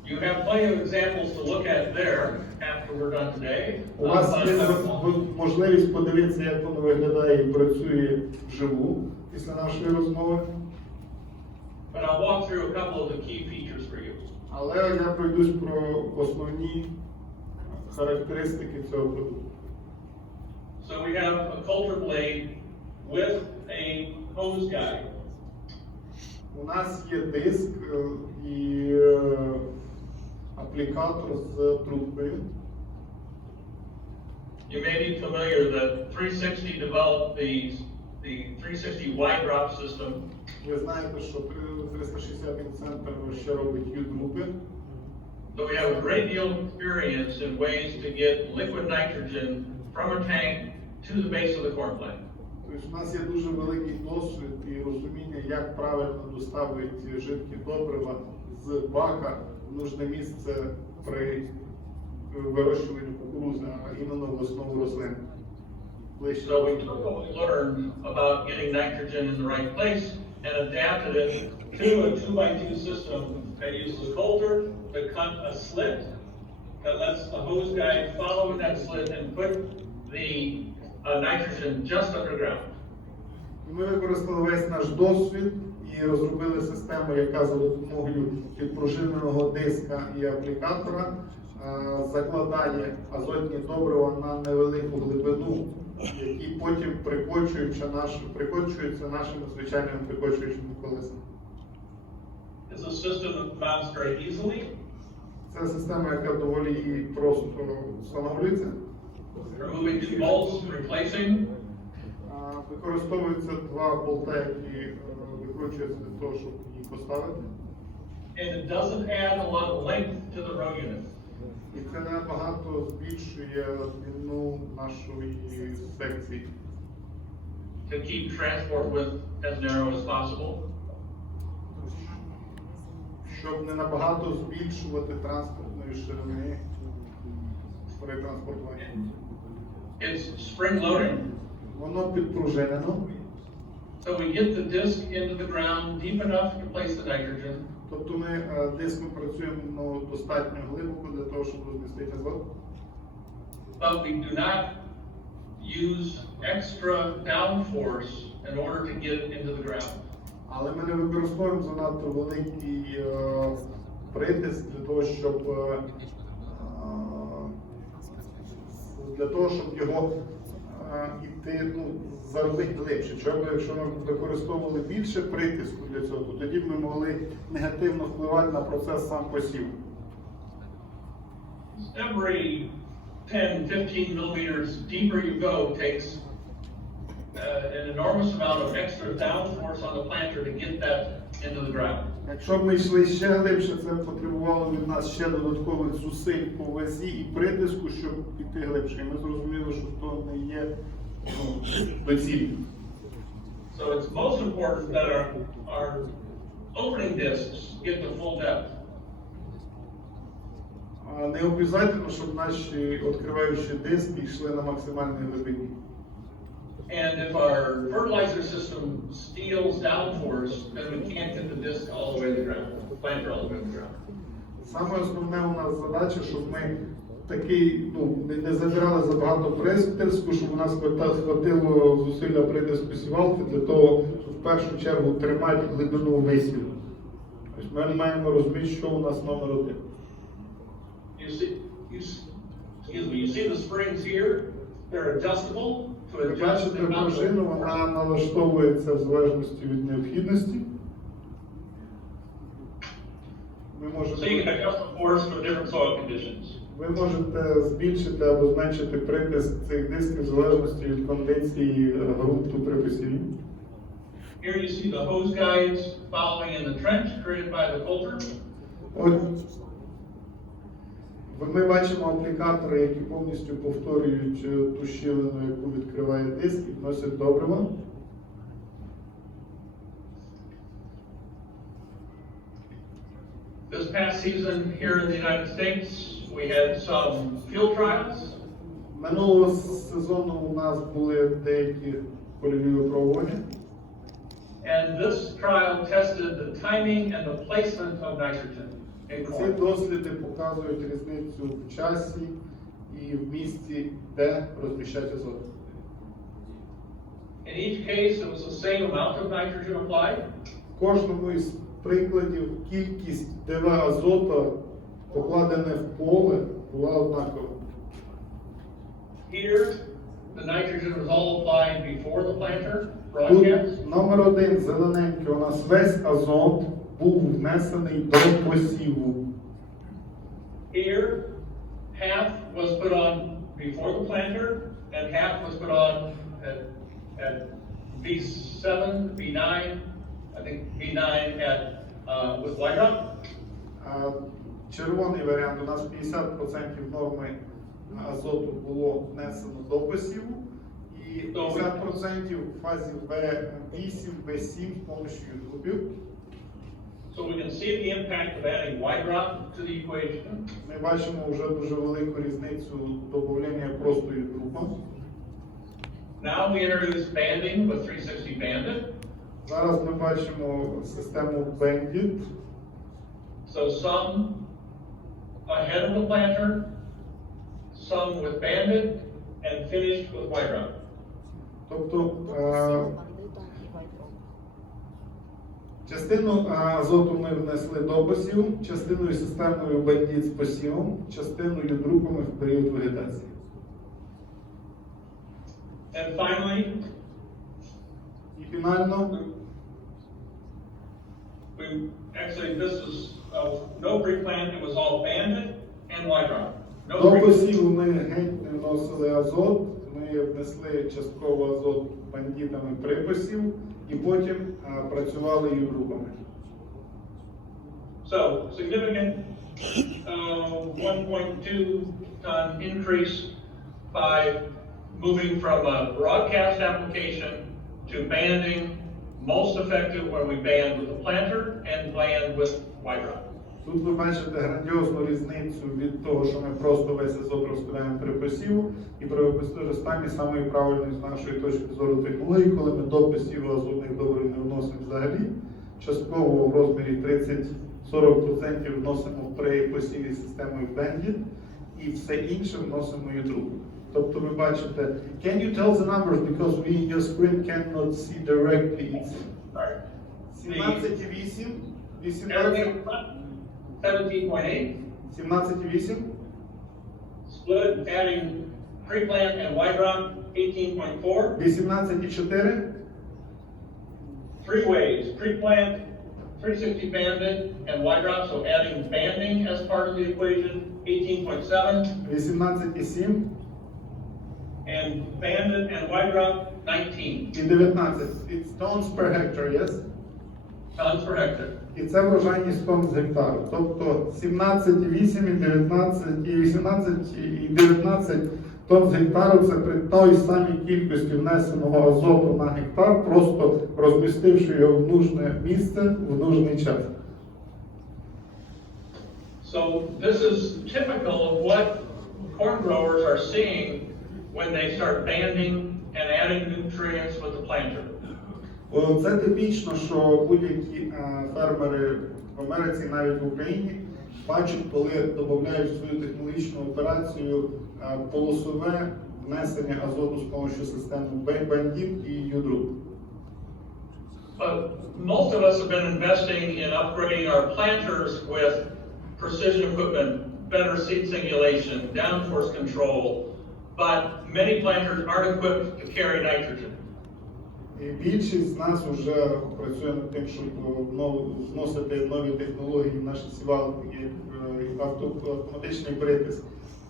You have plenty of examples to look at there after we're done today. У вас є можливість подивитися, як воно виглядає і працює вживу після нашої розмови. But I'll walk through a couple of the key features for you. Але я пройдусь про основні характеристики цього продукту. So we have a coulter blade with a hose guide. У нас є диск і аплікатор з трубкою. You may be familiar that 360 developed the 360 wide drop system. Ви знаєте, що 360 центр ще робить U-труби. So we have a great deal of experience in ways to get liquid nitrogen from a tank to the base of the corn plant. Тобто у нас є дуже великий досвід і розуміння, як правильно доставити жидкі добрива з бака в нужне місце при вирощуванні кукурудзи, а іменно в основу рослин. So we took what we learned about getting nitrogen in the right place and adapted it to a 2x2 system that uses a coulter to cut a slit that lets the hose guide follow in that slit and put the nitrogen just underground. Ми використали весь наш досвід і розробили систему, яка за допомогою підпружиненого диска і аплікатора закладає азотні добрива на невелику глибину, які потім прикочуються нашими звичайними прикочуючими колесами. It's a system that mounts very easily. Це система, яка доволі просто встановлюється. Removing two bolts, replacing. Використовуються два болта, які викручуються для того, щоб їх поставити. And it doesn't add a lot of length to the row unit. І це набагато збільшує длину нашої секції. to keep transport width as narrow as possible. Щоб не набагато збільшувати транспортної ширини при транспортуванні. It's spring loading, Воно підпружинено, so we get the disc into the ground deep enough to place the nitrogen, тобто ми диском працюємо достатньо глибоко для того, щоб розмістити азот. but we do not use extra downforce in order to get it into the ground. Але ми не використовуємо занадто великий притиск для того, щоб його іти, заробити глибше. Чому, якщо ми використовували більше притиску для цього, то тоді б ми могли негативно впливати на процес сам посіву. Every 10-15 millimeters deeper you go takes an enormous amount of extra downforce on the planter to get that into the ground. Якщо б ми йшли ще глибше, це потребувало від нас ще додаткових зусиль по вазі і притиску, щоб піти глибше. І ми зрозуміли, що то не є доцільним. So it's most important that our opening discs get the full depth. Не обов'язково, щоб наші відкриваючі диски йшли на максимальній глибині. And if our fertilizer system steals downforce, then we can't get the disc all the way to the ground, the planter all the way to the ground. Саме основне у нас задача, щоб ми не забирали забагато притиску, щоб у нас хватило зусилля притиску сівалки для того, щоб в першу чергу тримати глибину висіву. Тобто ми маємо розуміти, що у нас номер один. You see the springs here, they're adjustable to Ви adjust бачите the amount пружину, of вона налаштовується в залежності від необхідності. Ми So you can можемо, adjust the force for different soil conditions. ви можете збільшити або зменшити притиск цих дисків в залежності від кондиції ґрунту при посіві. Here you see the hose guides following in the trench created by the coulter. Ми бачимо аплікатори, які повністю повторюють ту щілину, яку відкриває диск і вносять добрива. This past season here in the United States, we had some field trials. Минулого сезону у нас були деякі польові випробування. And this trial tested the timing and the placement of nitrogen in Ці corn. досліди показують різницю в часі і в місці, де розміщати азот. In each case, it was the same amount of nitrogen applied. В кожному із прикладів кількість ДВ азота, покладене в поле, була однакова. Here, the nitrogen was all applied before the planter broadcast. Тут номер один, зелененький, у нас весь азот був внесений до посіву. Here, half was put on before the planter, and half was put on at V7, V9, I think V9 with white rock. Червоний варіант, у нас 50% норми азоту було внесено до посіву, і 50% в фазі V8, V7 з помощью ютубів. So we can see the impact of adding white rock to the equation. Ми бачимо вже дуже велику різницю додавання просто ютуба. Now we introduce banding with 360 banded. Зараз ми бачимо систему Bandit. So some ahead of the planter, some with banded, and finished with white rock. Тобто частину азоту ми внесли до посіву, частиною системою Bandit з посівом, частиною групами в період вегетації. And finally, І фінально, this is no pre-plant, it was all banded and white rock. No до pre- посіву ми геть не вносили азот, ми внесли частково азот бандитами при посіву і потім працювали і групами. So significant 1.2 ton increase by moving from a broadcast application to banding, most effective when we band with the planter and band with wide drop. Тут ви бачите грандіозну різницю від того, що ми просто весь азот розпиляємо при посіву, і при використанні самої правильної з нашої точки зору технології, коли ми до посіву азотних добрив не вносимо взагалі, частково в розмірі 30-40% вносимо при посіві системою Blended, і все інше вносимо U-трубу. Тобто ви бачите, can you tell the numbers, because we in your screen cannot see directly, it's 17,8, 18, 17.8. 17,8, Split, adding pre-plant and wide drop, 18.4. 18,4, Three ways, pre-plant, 360 banded, and wide drop, so adding banding as part of the equation, 18.7. 18,7 And banded and wide drop, 19 і 19. It's tons per hectare, yes? tons per hectare. І це врожайність тонн з гектару. Тобто 17,8 і 19, і 18 і 19 тонн з гектару – це при той самій кількості внесеного азоту на гектар, просто розмістивши його в нужне місце в нужний час. So this is typical of what corn growers are seeing when they start banding and adding nutrients with the planter. Це типічно, що будь-які фермери в Америці, навіть в Україні, бачать, коли додають свою технологічну операцію полосове внесення азоту з допомогою системи Bandit і U-Drop. But most of us have been investing in upgrading our planters with precision equipment, better seed singulation, downforce control, but many planters aren't equipped to carry nitrogen. І більшість з нас вже працює над тим, щоб вносити нові технології в наші сівалки, як автоматичний притиск,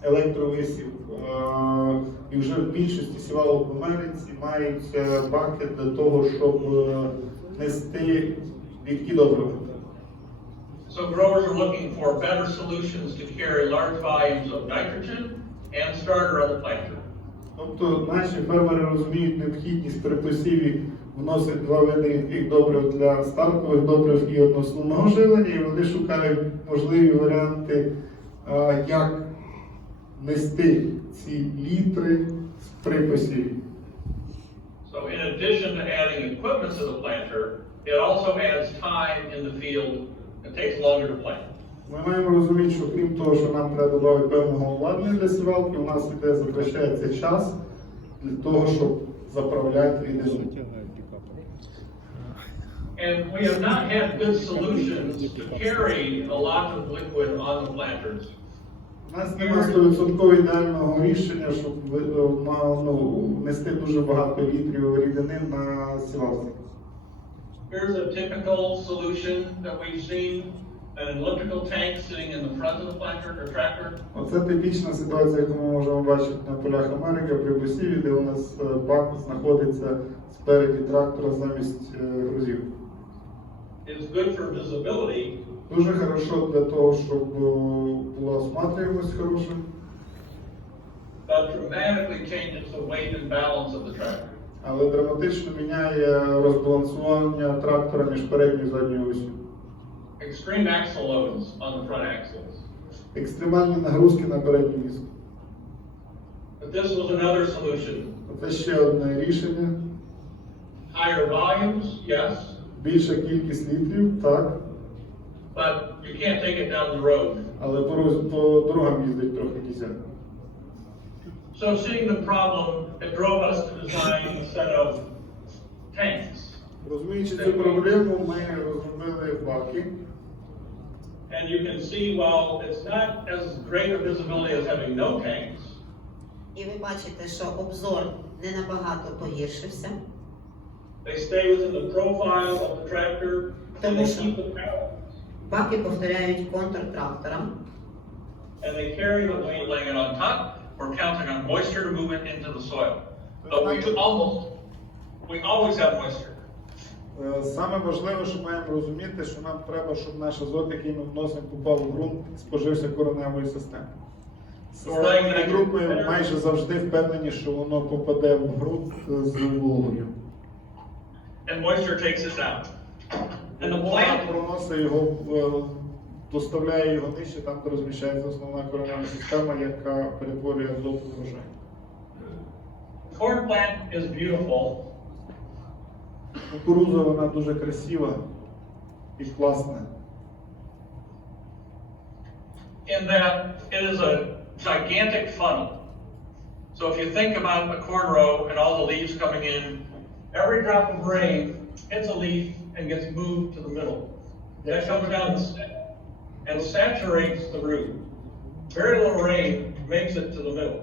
електровисів. І вже в більшості сівалок в Америці мають баки для того, щоб нести рідкі добрива. So growers are looking for better solutions to carry large volumes of nitrogen and starter on the planter. Тобто наші фермери розуміють необхідність при посіві вносити два види рідких добрив для стартових добрив і одноосновного живлення, і вони шукають можливі варіанти, як нести ці літри при посіві. So in addition to adding equipment to the planter, it also adds time in the field. It takes longer to plant. Ми маємо розуміти, що крім того, що нам треба додати певного обладнання для сівалки, у нас іде затрачається час для того, щоб заправляти рідину. And we have not had good solutions to carry a lot of liquid on the planters. У нас немає 100% ідеального рішення, щоб нести дуже багато літрів рідини на сівалці. Here's a typical solution that we've seen, an elliptical tank sitting in the front of the planter or tractor. Оце типічна ситуація, яку ми можемо бачити на полях Америки при посіві, де у нас бак знаходиться спереді трактора замість грузів. It's good for visibility, Дуже хорошо для того, щоб була осматрюваність хороша, but dramatically changes the weight and balance of the tractor. але драматично міняє розбалансування трактора між передньою і задньою осью. Extreme axle loads on the front axles. Екстремальні нагрузки на передню віску. But this was another solution. Це ще одне рішення. Higher volumes, yes, Більша кількість літрів, так, but you can't take it down the road. але по дорогам їздить трохи кізя. So seeing the problem, it drove us to design a set of tanks. Розуміючи цю проблему, ми розробили баки. And you can see, well, it's not as great a visibility as having no tanks. І ви бачите, що обзор не набагато погіршився. They stay within the profile of the tractor, and they keep the power. Баки повторяють контур трактора. And they carry the weight laying it on top. We're counting on moisture to move it into the soil. But we always have moisture. Саме важливе, що маємо розуміти, що нам треба, щоб наш азот, який ми вносимо, попав в ґрунт, спожився кореневою системою. Системною групою майже завжди впевнені, що воно попаде в ґрунт з вологою. And moisture takes it down. And the Волога plant, проносить його, доставляє його нижче, там, де розміщається основна коренева система, яка перетворює азот у врожай. corn plant is beautiful Кукурудза, вона дуже красива і класна. in that it is a gigantic funnel. So if you think about a corn row and all the leaves coming in, every drop of rain hits a leaf and gets moved to the middle. That comes down the stem and saturates the root. Very little rain makes it to the middle.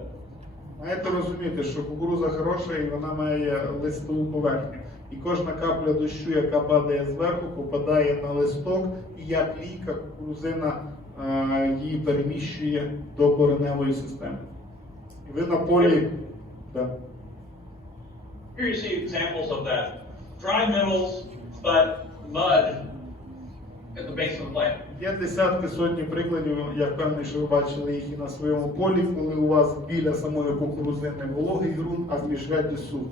Маєте розуміти, що кукурудза хороша і вона має листову поверхню. І кожна капля дощу, яка падає зверху, попадає на листок, і як лійка кукурудзина її переміщує до кореневої системи. І ви на полі. Да. Here you see examples of that. Dry middles, but mud at the base of the plant. Є десятки, сотні прикладів, я впевнений, що ви бачили їх і на своєму полі, коли у вас біля самої кукурудзини вологий ґрунт, а в міжрядді сухо.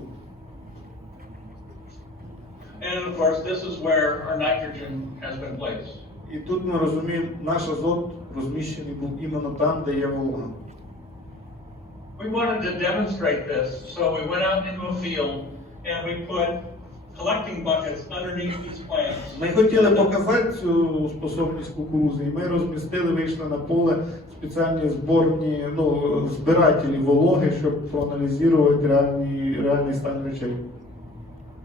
And of course, this is where our nitrogen has been placed. І тут ми розуміємо, наш азот розміщений був іменно там, де є волога. We wanted to demonstrate this, so we went out into a field and we put collecting buckets underneath these plants. Ми хотіли показати цю способність кукурудзи, і ми розмістили, вийшли на поле спеціальні зборні, збирателі вологи, щоб проаналізувати реальний стан речей.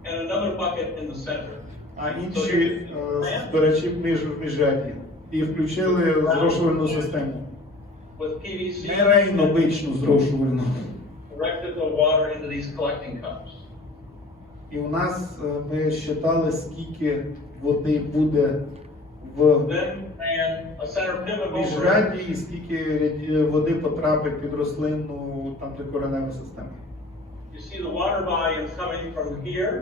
And another bucket in the center. А інші збирачі в міжряді. І включили зрошувальну систему. With PVC, Не рейн обичну зрошувальну. directed the water into these collecting cups. І у нас ми считали, скільки води буде в Then ran a center pivot over it. міжряді і скільки води потрапить під рослинну, там де коренева система. You see the water volume coming from here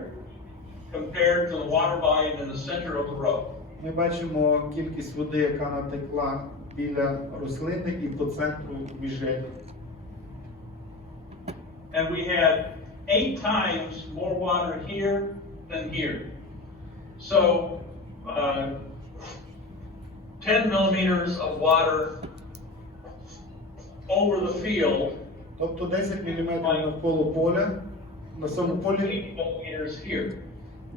compared to the water volume in the center of the row. Ми бачимо кількість води, яка натекла біля рослини і по центру міжряді. And we had 8 times more water here than here. So, 10 millimeters of water over the field, Тобто 10 мм навколо поля, на самому полі 8 millimeters here.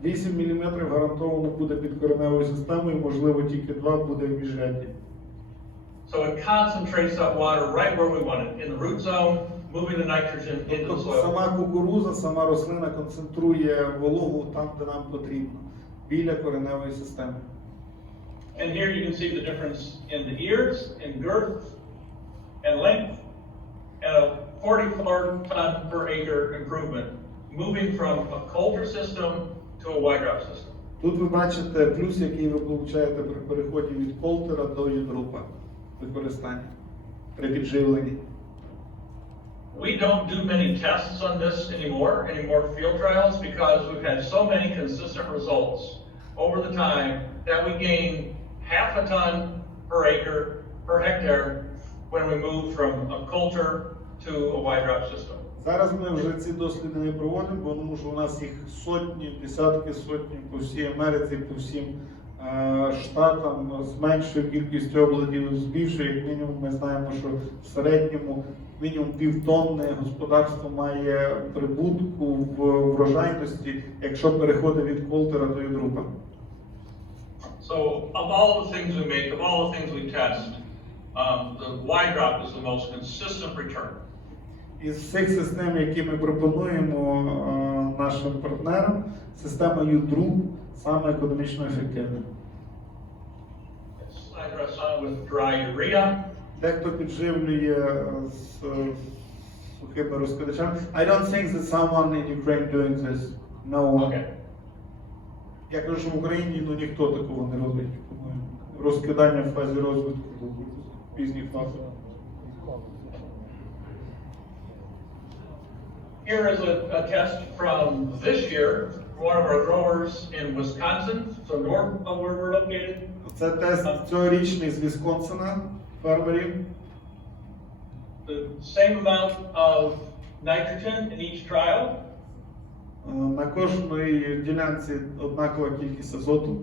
8 мм гарантовано буде під кореневою системою, можливо тільки 2 буде в міжрядді. So it concentrates that water right where we want it, in the root zone, moving the nitrogen into the Тобто soil. сама кукурудза, сама рослина концентрує вологу там, де нам потрібно, біля кореневої системи. And here you can see the difference in the ears, in girth, and length, and a 44 ton per acre improvement, moving from a coulter system to a wide drop system. Тут ви бачите плюс, який ви получаєте при переході від колтера до єдропа використання при підживленні. We don't do many tests on this anymore, any more field trials, because we've had so many consistent results over the time that we gain half a ton per acre, per hectare, when we move from a coulter to a wide drop system. Зараз ми вже ці досліди не проводимо, бо тому що у нас їх сотні, десятки сотні по всій Америці, по всім штатам з меншою кількістю обладів, з більшою, як мінімум ми знаємо, що в середньому мінімум півтонне господарство має прибутку в врожайності, якщо переходить від колтера до єдрупа. So of all the things we make, of all the things we test, the wide drop is the most consistent return. Із всіх систем, які ми пропонуємо нашим партнерам, система U-Drop саме економічно ефективна. I dress on with dry urea. Дехто підживлює з сухими розкладачами. I don't think that someone in Ukraine doing this. No one. Okay. Я кажу, що в Україні ніхто такого не робить. Розкидання в фазі розвитку пізніх фаз. Here is a test from this year one of our growers in Wisconsin, so north of where we're located. Це тест цьогорічний з Вісконсина, фермерів. The same amount of nitrogen in each trial. На кожній ділянці однакова кількість азоту.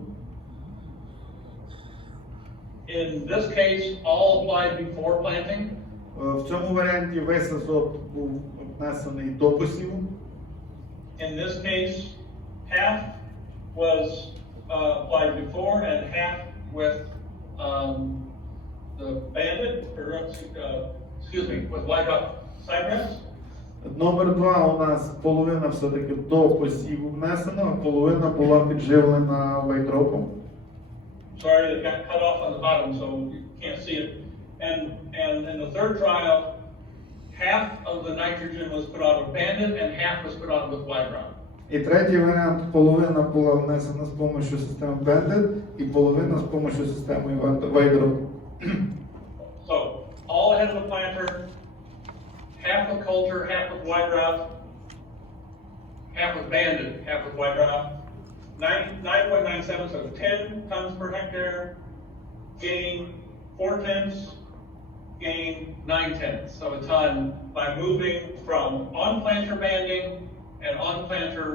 In this case, all applied before planting. В цьому варіанті весь азот був внесений до посіву. In this case, half was applied before and half with the banded, or excuse me, with white rock cypress. Номер 2 у нас половина все-таки до посіву внесена, а половина була підживлена вейдропом. Sorry, it got cut off on the bottom, so you can't see it. And in the third trial, half of the nitrogen was put on with banded and half was put on with white rock. І третій варіант, половина була внесена з допомогою системи Banded і половина з допомогою системи Вейдроп. So, all ahead of the planter, half with culture, half with white rock, half with banded, half with white rock. 9.97, so 10 tons per hectare, gain 4/10, gain 9/10 of a ton by moving from on-planter banding and on-planter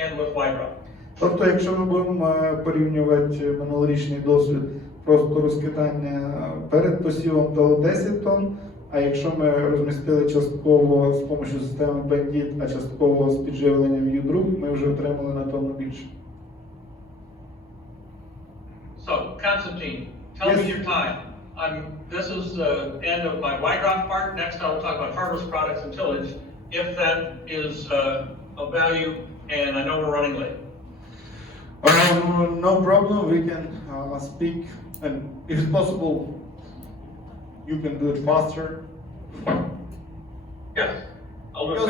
and with white rock. Тобто, якщо ми будемо порівнювати минулорічний досвід, просто розкидання перед посівом дало 10 тонн, а якщо ми розмістили частково з допомогою системи Bandit, а частково з підживленням U-Drup, ми вже отримали на тонну більше. So, Constantine, tell me your time. This is the end of my white rock part. Next, I will talk about harvest products and tillage, if that is of value, and I know we're running late. No problem, we can speak, and if it's possible, you can do it faster. Yes, I'll do it.